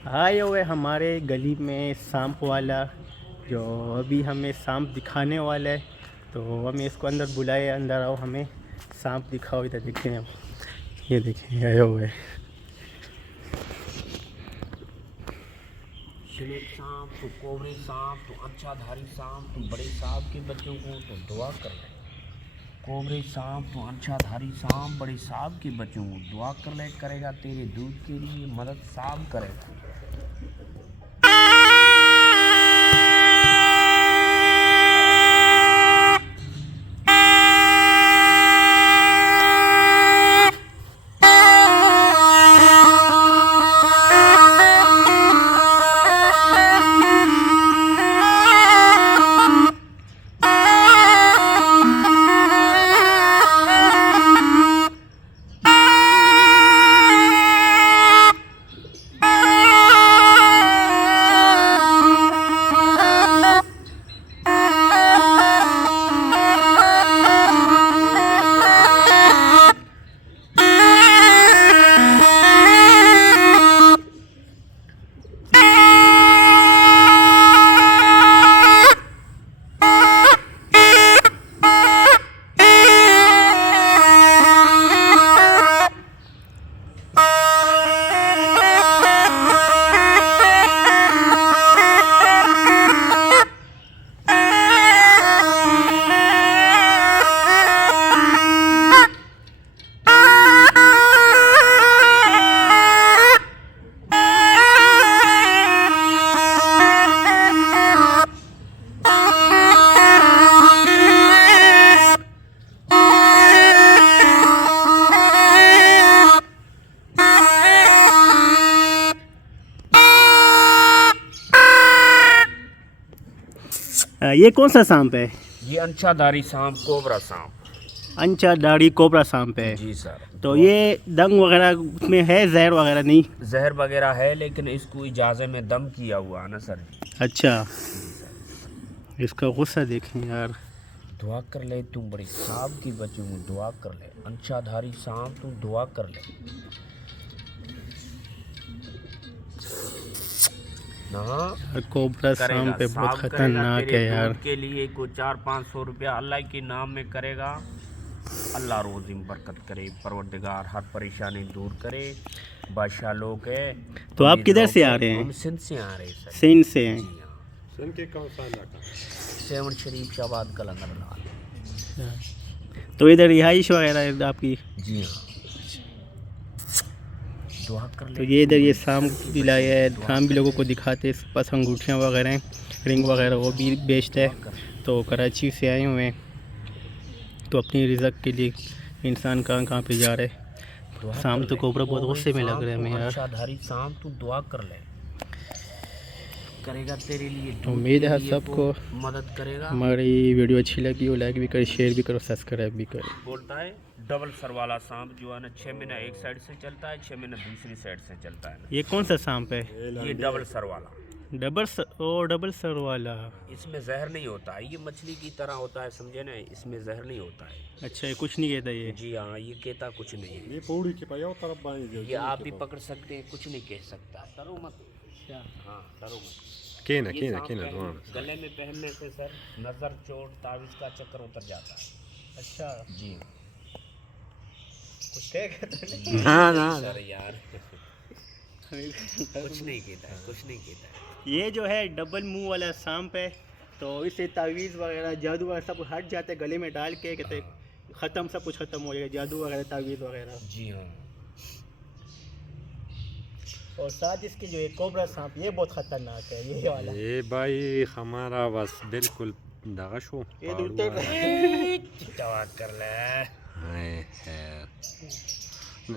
आए हुए हमारे गली में सांप वाला, जो अभी हमें सांप दिखाने वाला है। तो हमें इसको अंदर बुलाए, अंदर आओ, हमें सांप दिखाओ। इधर देखें हम, ये देखें आए हुए। स्नेक सांप तो कोबरे सांप तो अंशाधारी सांप तो बड़े सांप के बच्चों को तो दुआ कर ले। कोबरे सांप तो अंशाधारी सांप बड़े सांप के बच्चों को दुआ कर ले, करेगा तेरे दूध के लिए मदद सांप करेगा। ये कौन सा सांप है? ये अंशाधारी सांप कोबरा सांप। अंशाधारी कोबरा सांप है जी सर। तो ये दंग वगैरह में है, जहर वगैरह नहीं? जहर वगैरह है लेकिन इसको इजाज़े में दम किया हुआ है ना सर जी। अच्छा, इसका गुस्सा देखें यार। दुआ कर ले तुम बड़े सांप की बच्चों को दुआ कर ले, अंशाधारी सांप तुम दुआ कर ले ना। कोबरा सांप है, बहुत खतरनाक है यार। के लिए को 400-500 रुपया अल्लाह के नाम में करेगा। अल्लाह रोज़ी में बरकत करे, परवरदिगार हर परेशानी दूर करे। बादशाह लोग है। तो आप किधर से आ रहे हैं? हम सिंध से आ रहे हैं सर। सिंध से हैं? सिंध के कौन सा इलाका? सेवन शरीफ शाबाद कलंदर लाल। तो इधर रिहाइश वगैरह है आपकी? जी हाँ। दुआ कर ले। तो ये इधर ये सांप भी लाया है, सांप भी लोगों को दिखाते हैं। इसके पास अंगूठियाँ वगैरह हैं, रिंग वगैरह वो भी बेचता है। तो कराची से आए हुए हैं, तो अपनी रिज़्क के लिए इंसान कहाँ कहाँ पे जा रहे हैं। सांप तो कोबरा बहुत गुस्से में लग रहा है हमें यार। अंशाधारी सांप तू दुआ कर ले, करेगा तेरे लिए। उम्मीद है सबको मदद करेगा। हमारी वीडियो अच्छी लगी हो, लाइक भी करें, शेयर भी करो, सब्सक्राइब भी करें। बोलता है डबल सर वाला सांप जो है ना, 6 महीना एक साइड से चलता है, 6 महीना दूसरी साइड से चलता है ना। ये कौन सा सांप है? ये डबल सर वाला। डबल सर वाला। इसमें जहर नहीं होता है, ये मछली की तरह होता है, समझे ना। इसमें जहर नहीं होता है। अच्छा, ये कुछ नहीं कहता ये? जी हाँ, ये कहता कुछ नहीं है। ये पौड़ी के पाया तरफ ये आप भी पकड़ सकते हैं, कुछ नहीं कह सकता। डरो मत। हाँ डरो मत। केना ये केना सांप केना गले में पहनने से सर नजर, चोट, तावीज़ का चक्कर उतर जाता है। अच्छा जी कुछ कहेगा तो नहीं? ना सर यार कुछ नहीं कहता है, कुछ नहीं कहता है। ये जो है डबल मुंह वाला सांप है, तो इससे तावीज़ वगैरह, जादू वगैरह सब हट जाता है। गले में डाल के कहते ख़त्म, सब कुछ ख़त्म हो जाएगा, जादू वगैरह, तावीज़ वगैरह। जी हाँ। और साथ इसके जो एक कोबरा सांप, ये बहुत ख़तरनाक है ये वाला। ये भाई हमारा बस बिल्कुल दगशो ये दूर दवा कर ले।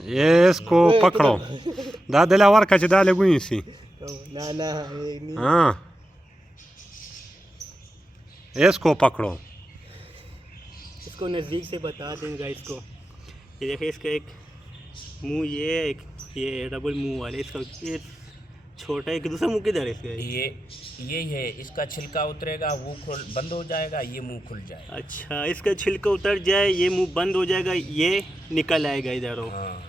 ये इसको पकड़ो दादला वर्का च दाले गुइसी ना ना ये नहीं। हाँ इसको पकड़ो। इसको नज़दीक से बता देंगे इसको। ये देखिए, इसका एक मुंह ये है, एक ये डबल मुंह वाले। इसका ये छोटा, एक दूसरा मुंह किधर है इसका? ये है, इसका छिलका उतरेगा, वो बंद हो जाएगा, ये मुंह खुल जाएगा। अच्छा, इसका छिलका उतर जाए, ये मुंह बंद हो जाएगा, ये निकल आएगा इधर। हाँ।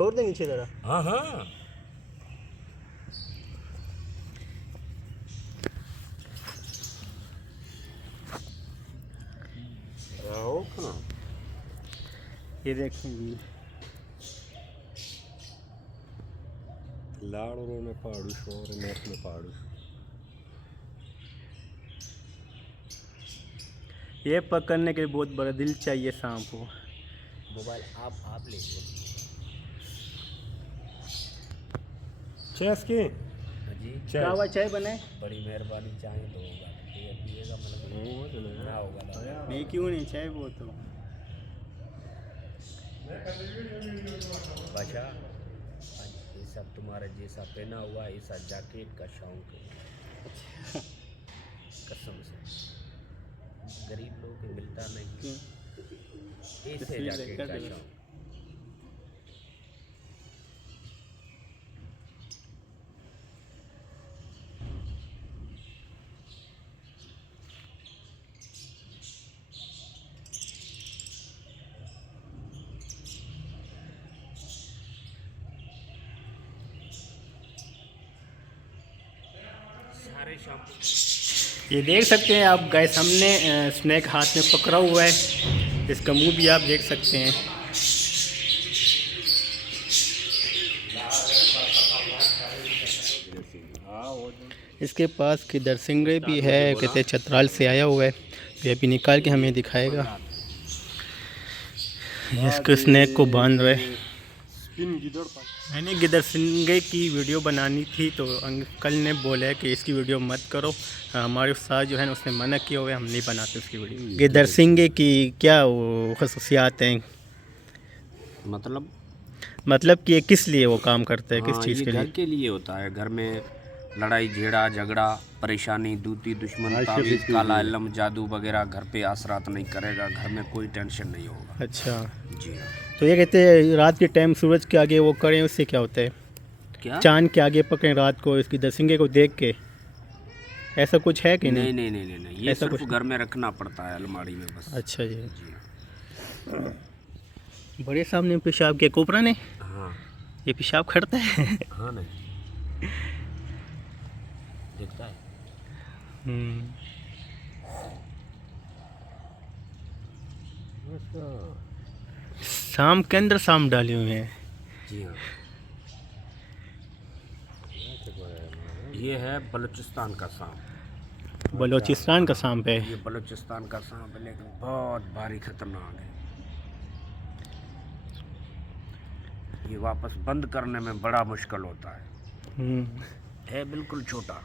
छोड़ दें नीचे ज़रा। हाँ हाँ ये देखेंगी लाड़ों में पहाड़ू शोर नेट में पहाड़ू। ये पकड़ने के लिए बहुत बड़ा दिल चाहिए सांप को। मोबाइल आप ले लो चेस की जी। क्या हुआ, चाय बनाए? बड़ी मेहरबानी, चाहे तो होगा पिएगा मतलब ना होगा नहीं क्यों नहीं, चाय वो तो बादशाह ये सब तुम्हारा जैसा पहना हुआ ऐसा जैकेट का शौक है कसम से गरीब लोग को मिलता नहीं ऐसे जैकेट का शौक। सारे शैम्पू ये देख सकते हैं आप गाइस, हमने स्नैक हाथ में पकड़ा हुआ है, इसका मुंह भी आप देख सकते हैं। इसके पास किधर सिंगरे भी है, कहते चतराल से आया हुआ है, ये अभी निकाल के हमें दिखाएगा। इसको स्नैक को बांध रहे। मैंने गिदर सिंगे की वीडियो बनानी थी तो अंकल ने बोला है कि इसकी वीडियो मत करो, हमारे उस्ताद जो है ना उसने मना किया हुआ है, हम नहीं बनाते उसकी वीडियो। गिदर सिंगे की क्या वो खसूसियात हैं, मतलब कि ये किस लिए वो काम करते हैं, किस चीज़ के लिए? घर के लिए होता है, घर में लड़ाई झेड़ा झगड़ा परेशानी दूती दुश्मन तावीज़ काला इल्म जादू वगैरह घर पे असरात नहीं करेगा, घर में कोई टेंशन नहीं होगा। अच्छा जी हाँ। तो ये कहते हैं रात के टाइम सूरज के आगे वो करें, उससे क्या होता है? क्या चांद के आगे पकड़ें रात को इसकी दरसिंगे को देख के, ऐसा कुछ है कि नहीं? नहीं ये ऐसा सिर्फ कुछ घर में रखना पड़ता है अलमारी में बस। अच्छा जी। जी हाँ। बड़े सामने पेशाब किया कोपरा ने, हाँ ये पेशाब करता है। हाँ नहीं देखता है। शाम के अंदर शाम डाले हुए हैं। जी हाँ। ये है बलूचिस्तान का सांप। बलूचिस्तान का सांप है। ये बलूचिस्तान का सांप है लेकिन बहुत भारी खतरनाक है। ये वापस बंद करने में बड़ा मुश्किल होता है। है बिल्कुल छोटा।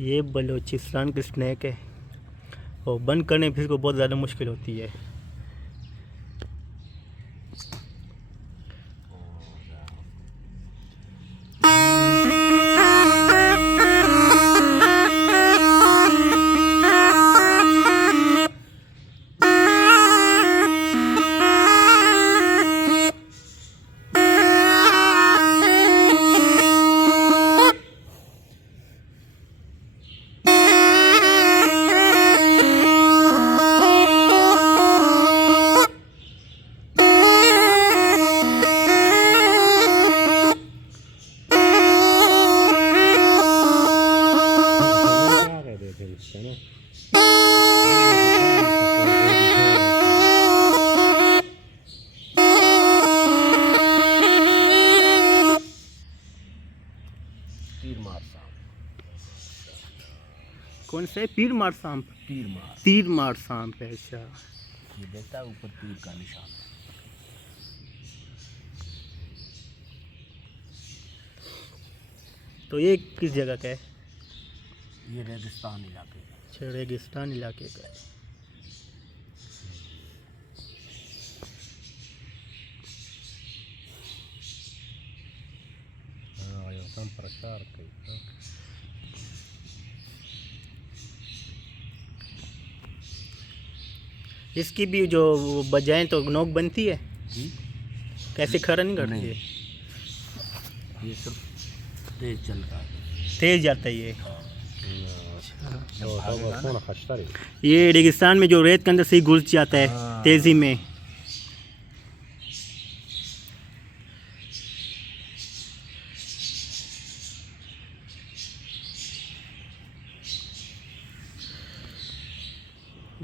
ये बलूचिस्तान की स्नैक है और बंद करने भी इसको बहुत ज़्यादा मुश्किल होती है। कौन से? पीर मार सांप। तीर मार सांप है। अच्छा ये देखता है ऊपर तीर का निशान। तो ये किस जगह का है? ये रेगिस्तान इलाके का। अच्छा रेगिस्तान इलाके का है। इसकी भी जो बजाएं तो नोक बनती है जी? कैसे खरा नहीं करती नहीं। है? ये सिर्फ तेज चलता है। तेज जाता है ये। हाँ। अच्छा भागेगा ना। ये रेगिस्तान में जो रेत के अंदर से ही घुस जाता है तेज़ी में।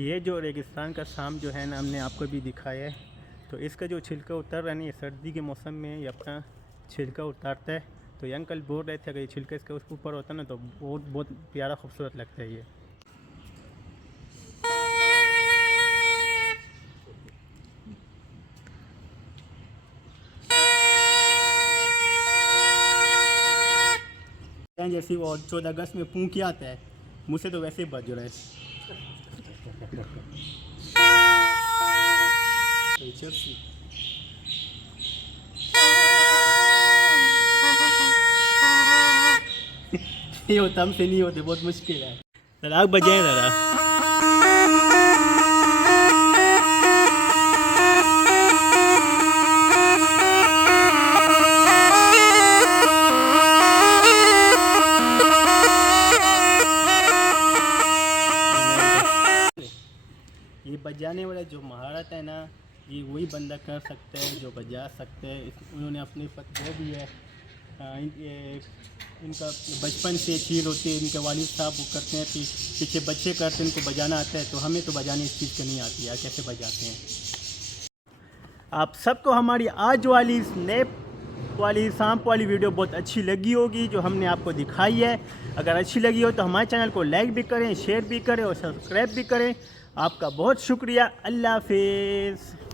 ये जो रेगिस्तान का शाम जो है ना, हमने आपको भी दिखाया है। तो इसका जो छिलका उतर रहा है ना, ये सर्दी के मौसम में ये अपना छिलका उतारता है। तो ये अंकल बोल रहे थे अगर ये छिलका इसके ऊपर होता है ना तो बहुत प्यारा खूबसूरत लगता है ये। जैसे वो 14 अगस्त में पूं किया आता है, मुझसे तो वैसे ही बज रहा है। ये होता हमसे नहीं होते, बहुत मुश्किल है। तलाक बजाए ज़रा। ये बजाने वाला जो महारत है ना, ये वही बंदा कर सकता है जो बजा सकते हैं। उन्होंने अपनी फतवा भी है। इनका बचपन से चीज़ होती है, इनके वालिद साहब वो करते हैं, पीछे बच्चे करते हैं, इनको बजाना आता है। तो हमें तो बजाने इस चीज़ का नहीं आती यार, कैसे बजाते हैं। आप सबको हमारी आज वाली स्नैप वाली सांप वाली वीडियो बहुत अच्छी लगी होगी जो हमने आपको दिखाई है। अगर अच्छी लगी हो तो हमारे चैनल को लाइक भी करें, शेयर भी करें और सब्सक्राइब भी करें। आपका बहुत शुक्रिया। अल्लाह हाफिज़।